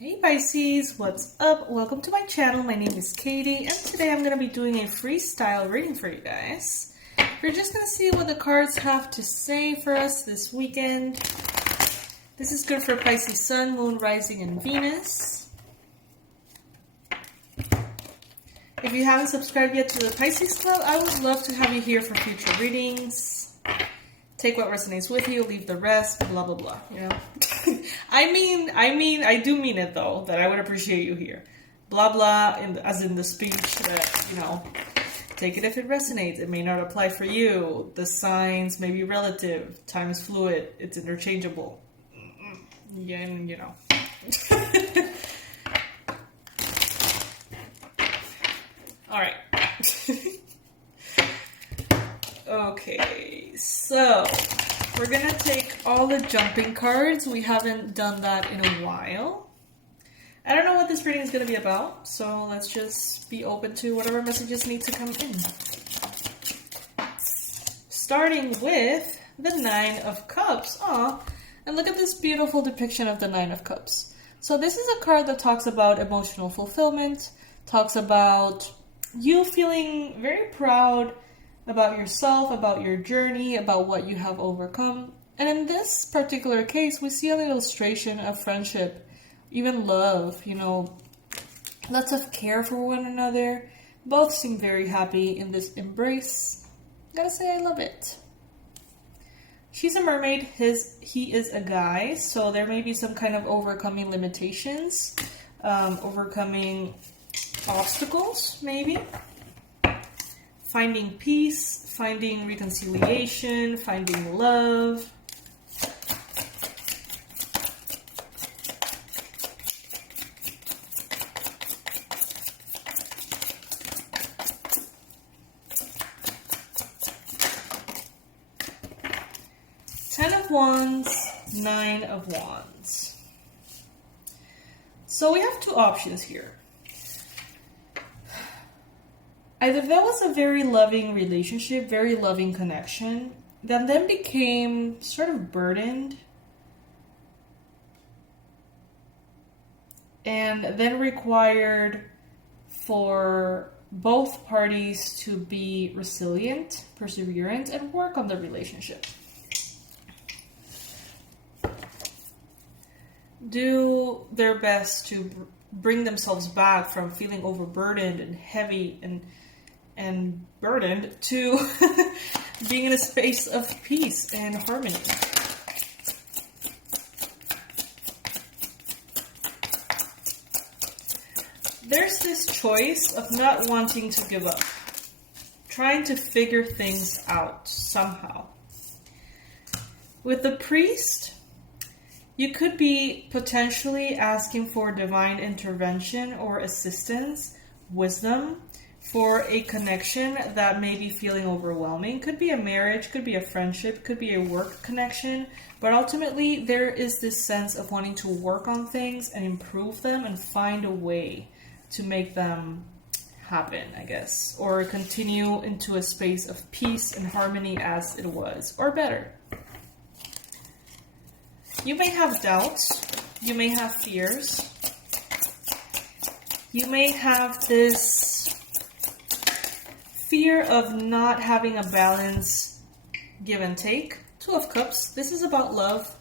Hey Pisces, what's up? Welcome to my channel. My name is Katie, and today I'm going to be doing a freestyle reading for you guys. We're just going to see what the cards have to say for us this weekend. This is good for Pisces Sun, Moon, Rising, and Venus. If you haven't subscribed yet to the Pisces Club, I would love to have you here for future readings. Take what resonates with you, leave the rest, blah, blah, blah, you know? I do mean it, though, that I would appreciate you here. Blah, blah, as in the speech that, you know, take it if it resonates. It may not apply for you. The signs may be relative. Time is fluid. It's interchangeable. Yeah, and, you know. All right. Okay, so we're gonna take all the jumping cards. We haven't done that in a while. I don't know what this reading is gonna be about, so let's just be open to whatever messages need to come in. Starting with the Nine of Cups. Aw, and look at this beautiful depiction of the Nine of Cups. So this is a card that talks about emotional fulfillment, talks about you feeling very proud about yourself, about your journey, about what you have overcome. And in this particular case, we see an illustration of friendship, even love, you know, lots of care for one another. Both seem very happy in this embrace. Gotta say, I love it. She's a mermaid, he is a guy, so there may be some kind of overcoming limitations, overcoming obstacles, maybe. Finding peace, finding reconciliation, finding love. Ten of Wands, Nine of Wands. So we have two options here. Either that was a very loving relationship, very loving connection, that then became sort of burdened and then required for both parties to be resilient, perseverant, and work on the relationship. Do their best to bring themselves back from feeling overburdened and heavy and burdened to being in a space of peace and harmony. There's this choice of not wanting to give up, trying to figure things out somehow. With the priest, you could be potentially asking for divine intervention or assistance, wisdom, for a connection that may be feeling overwhelming. Could be a marriage, could be a friendship, could be a work connection, but ultimately there is this sense of wanting to work on things and improve them and find a way to make them happen, I guess, or continue into a space of peace and harmony as it was, or better. You may have doubts, you may have fears, you may have this fear of not having a balance, give and take. Two of Cups, this is about love,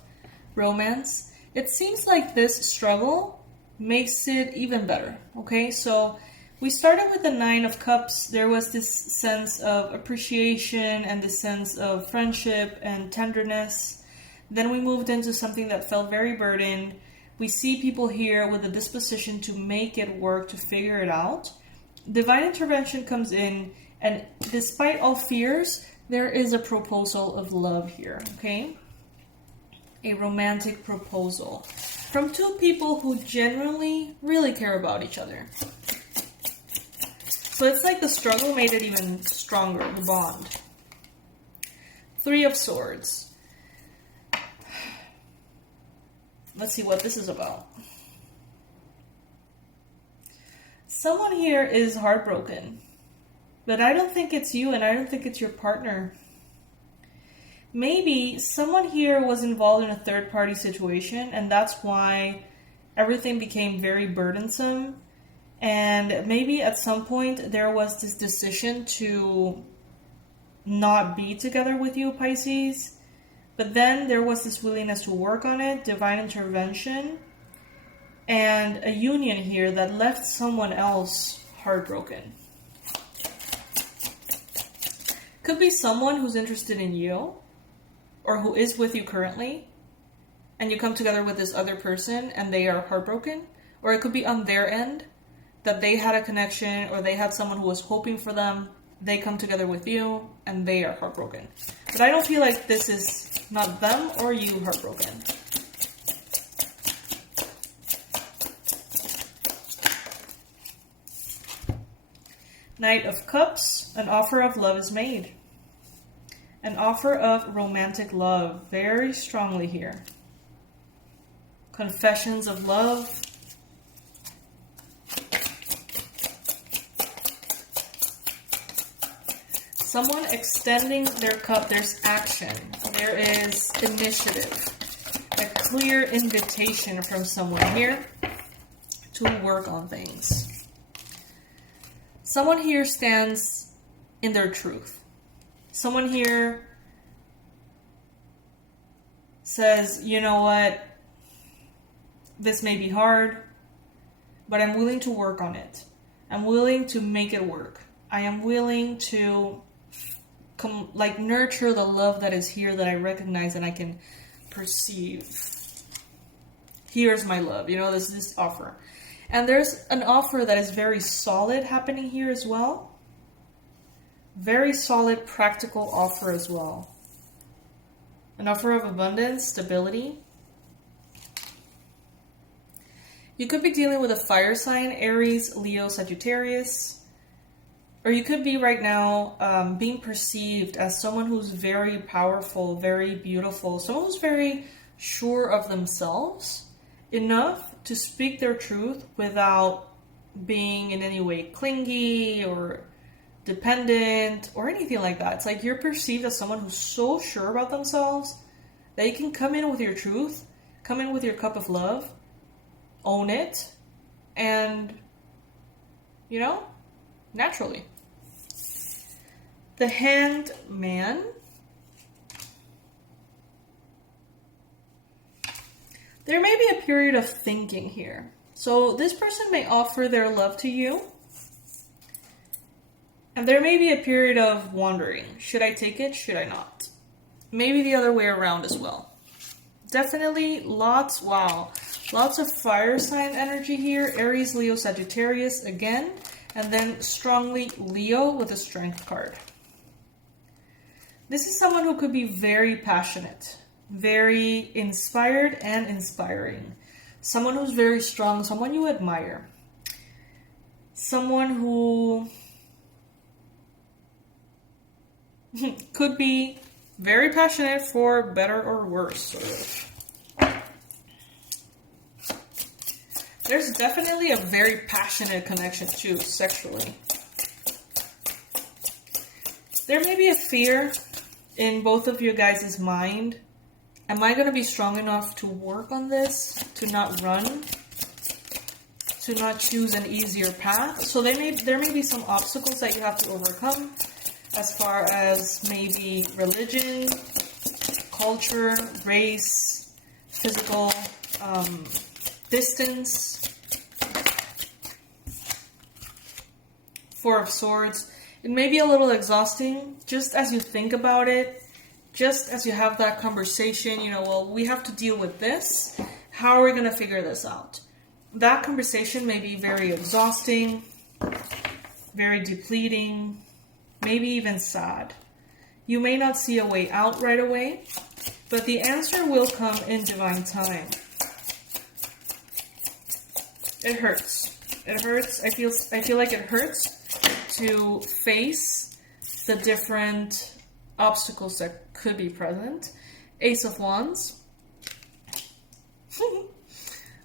romance. It seems like this struggle makes it even better, okay? So we started with the Nine of Cups. There was this sense of appreciation and this sense of friendship and tenderness. Then we moved into something that felt very burdened. We see people here with a disposition to make it work, to figure it out. Divine intervention comes in, and despite all fears, there is a proposal of love here, okay? A romantic proposal from two people who genuinely really care about each other. So it's like the struggle made it even stronger, the bond. Three of Swords. Let's see what this is about. Someone here is heartbroken, but I don't think it's you and I don't think it's your partner. Maybe someone here was involved in a third-party situation and that's why everything became very burdensome. And maybe at some point there was this decision to not be together with you, Pisces. But then there was this willingness to work on it, divine intervention, and a union here that left someone else heartbroken. Could be someone who's interested in you, or who is with you currently, and you come together with this other person and they are heartbroken. Or it could be on their end, that they had a connection, or they had someone who was hoping for them, they come together with you, and they are heartbroken. But I don't feel like this is not them or you heartbroken. Knight of Cups, an offer of love is made. An offer of romantic love, very strongly here. Confessions of love. Someone extending their cup, there's action, there is initiative, a clear invitation from someone here to work on things. Someone here stands in their truth. Someone here says, you know what, this may be hard, but I'm willing to work on it. I'm willing to make it work. I am willing to nurture the love that is here, that I recognize and I can perceive. Here's my love, there's this offer. And there's an offer that is very solid happening here as well. Very solid, practical offer as well. An offer of abundance, stability. You could be dealing with a fire sign, Aries, Leo, Sagittarius. Or you could be right now being perceived as someone who's very powerful, very beautiful, someone who's very sure of themselves enough to speak their truth without being in any way clingy or dependent or anything like that. It's like you're perceived as someone who's so sure about themselves that you can come in with your truth, come in with your cup of love, own it, and, naturally. The Hanged Man. There may be a period of thinking here. So this person may offer their love to you. And there may be a period of wondering. Should I take it? Should I not? Maybe the other way around as well. Definitely lots of fire sign energy here. Aries, Leo, Sagittarius again. And then strongly Leo with a Strength card. This is someone who could be very passionate, very inspired and inspiring. Someone who's very strong, someone you admire. Someone who could be very passionate for better or worse, sort of. There's definitely a very passionate connection too, sexually. There may be a fear in both of you guys' mind. Am I going to be strong enough to work on this? To not run? To not choose an easier path? So there may be some obstacles that you have to overcome as far as maybe religion, culture, race, physical distance. Four of Swords. It may be a little exhausting just as you think about it, just as you have that conversation, well, we have to deal with this. How are we going to figure this out? That conversation may be very exhausting, very depleting, maybe even sad. You may not see a way out right away, but the answer will come in divine time. It hurts. It hurts. I feel like it hurts to face the different obstacles that could be present. Ace of Wands.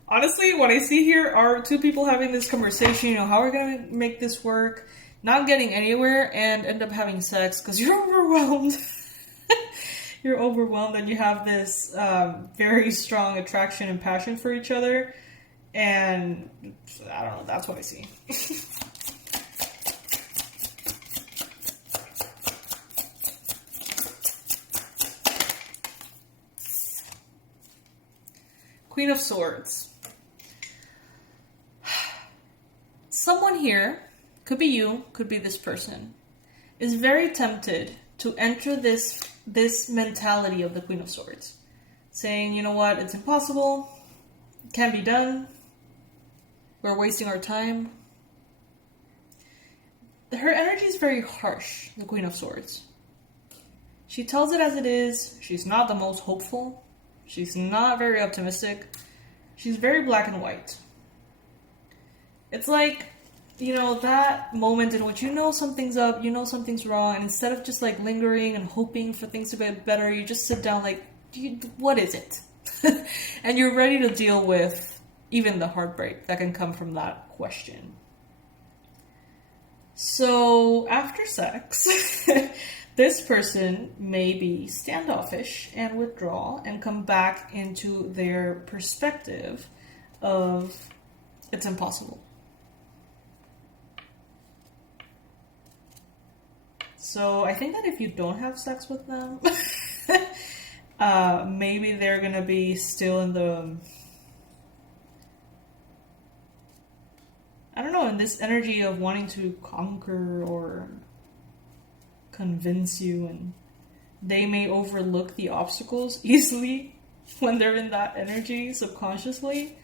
Honestly, what I see here are two people having this conversation, how are we going to make this work, not getting anywhere, and end up having sex because you're overwhelmed. You're overwhelmed and you have this very strong attraction and passion for each other. And I don't know, that's what I see. Queen of Swords. Someone here, could be you, could be this person, is very tempted to enter this mentality of the Queen of Swords. Saying, you know what, it's impossible, it can't be done, we're wasting our time. Her energy is very harsh, the Queen of Swords. She tells it as it is. She's not the most hopeful. She's not very optimistic. She's very black and white. It's like, you know, that moment in which you know something's up, you know something's wrong, and instead of just like lingering and hoping for things to get better, you just sit down like, what is it? And you're ready to deal with even the heartbreak that can come from that question. So after sex, this person may be standoffish and withdraw and come back into their perspective of it's impossible. So I think that if you don't have sex with them, maybe they're going to be still in the, I don't know, in this energy of wanting to conquer or convince you, and they may overlook the obstacles easily when they're in that energy subconsciously.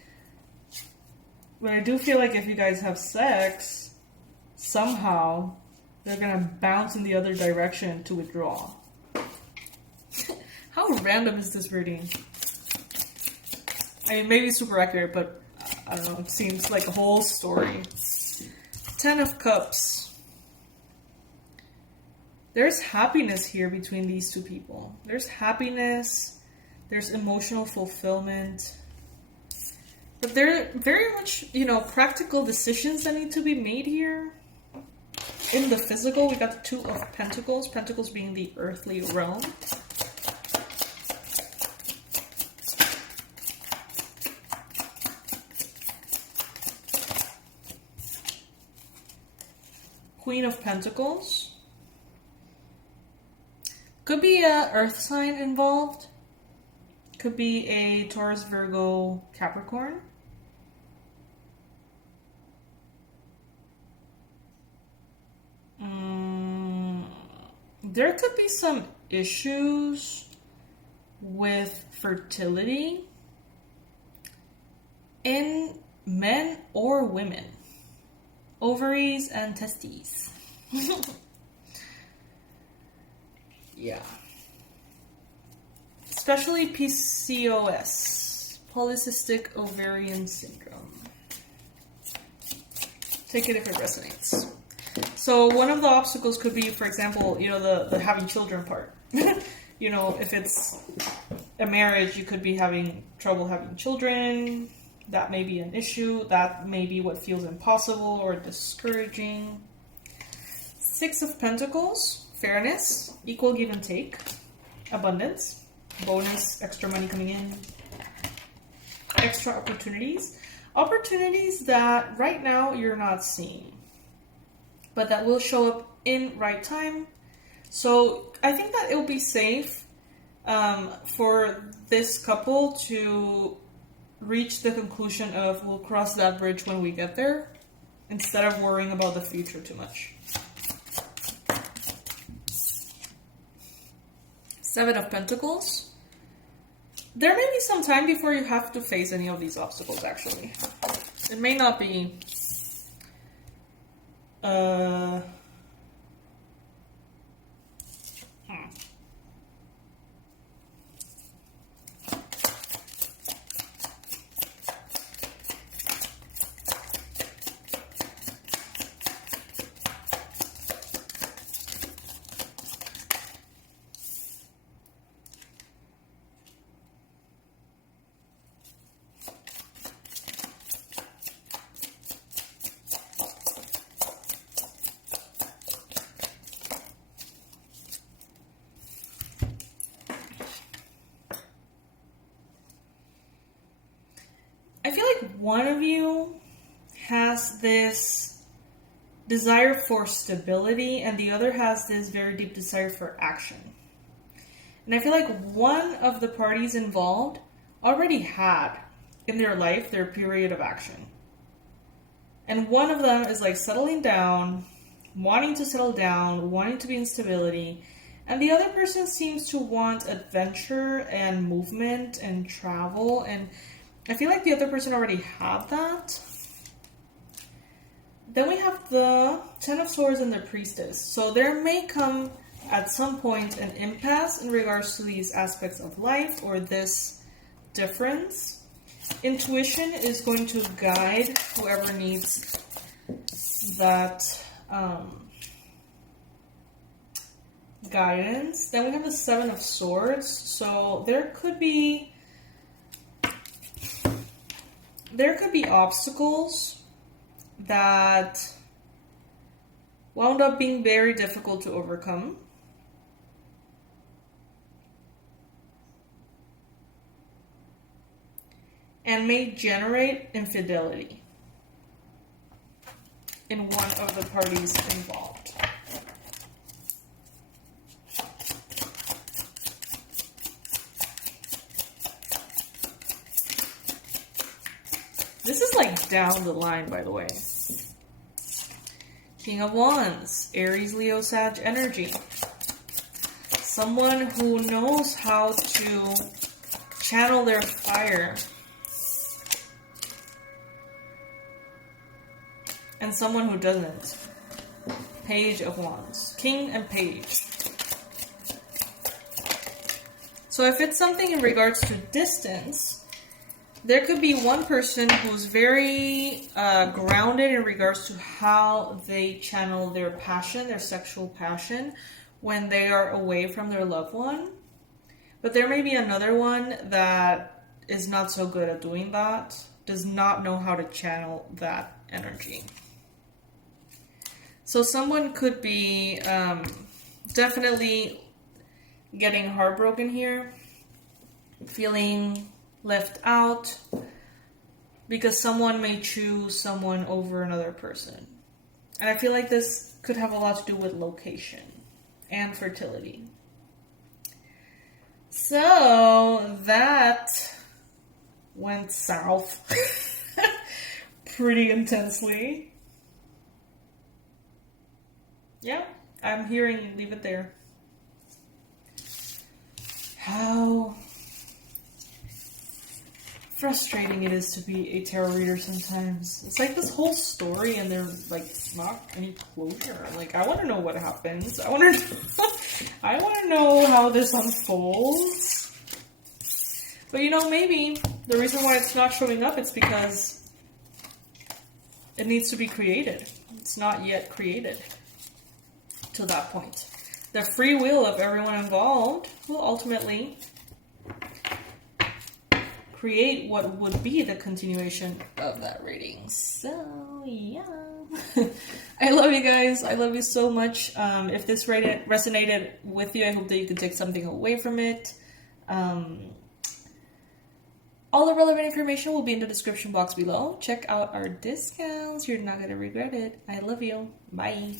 But I do feel like if you guys have sex, somehow they're gonna bounce in the other direction to withdraw. How random is this reading? I mean, maybe super accurate, but I don't know, it seems like a whole story. 10 of Cups. There's happiness here between these two people. There's happiness, there's emotional fulfillment. But there are very much, you know, practical decisions that need to be made here. In the physical, we got the 2 of Pentacles. Pentacles being the earthly realm. Queen of Pentacles. Could be a earth sign involved. Could be a Taurus, Virgo, Capricorn. There could be some issues with fertility in men or women. Ovaries and testes. Yeah. Especially PCOS, polycystic ovarian syndrome. Take it if it resonates. So one of the obstacles could be, for example, you know, the having children part. You know, if it's a marriage, you could be having trouble having children. That may be an issue. That may be what feels impossible or discouraging. 6 of Pentacles, fairness, equal give and take, abundance, bonus, extra money coming in, extra opportunities. Opportunities that right now you're not seeing, but that will show up in right time. So I think that it will be safe for this couple to reach the conclusion of we'll cross that bridge when we get there, instead of worrying about the future too much. 7 of Pentacles. There may be some time before you have to face any of these obstacles, actually. It may not be one of you has this desire for stability and the other has this very deep desire for action. And I feel like one of the parties involved already had in their life their period of action. And one of them is like settling down, wanting to settle down, wanting to be in stability. And the other person seems to want adventure and movement and travel. And I feel like the other person already had that. Then we have the Ten of Swords and the Priestess. So there may come at some point an impasse in regards to these aspects of life or this difference. Intuition is going to guide whoever needs that guidance. Then we have the Seven of Swords. So there could be obstacles that wound up being very difficult to overcome. And may generate infidelity in one of the parties involved. This is like down the line, by the way. King of Wands, Aries, Leo, Sag energy. Someone who knows how to channel their fire. And someone who doesn't. Page of Wands. King and Page. So if it's something in regards to distance, there could be one person who's very grounded in regards to how they channel their passion, their sexual passion, when they are away from their loved one. But there may be another one that is not so good at doing that, does not know how to channel that energy. So someone could be definitely getting heartbroken here, feeling left out, because someone may choose someone over another person. And I feel like this could have a lot to do with location and fertility. So that went south pretty intensely. Yeah, I'm hearing, leave it there. How frustrating it is to be a tarot reader sometimes. It's like this whole story and there's like not any closure. Like, I want to know what happens. I want to know how this unfolds. But you know, maybe the reason why it's not showing up is because it needs to be created. It's not yet created to that point. The free will of everyone involved will ultimately create what would be the continuation of that reading. So, yeah. I love you guys. I love you so much. If this resonated with you, I hope that you could take something away from it. All the relevant information will be in the description box below. Check out our discounts. You're not going to regret it. I love you. Bye.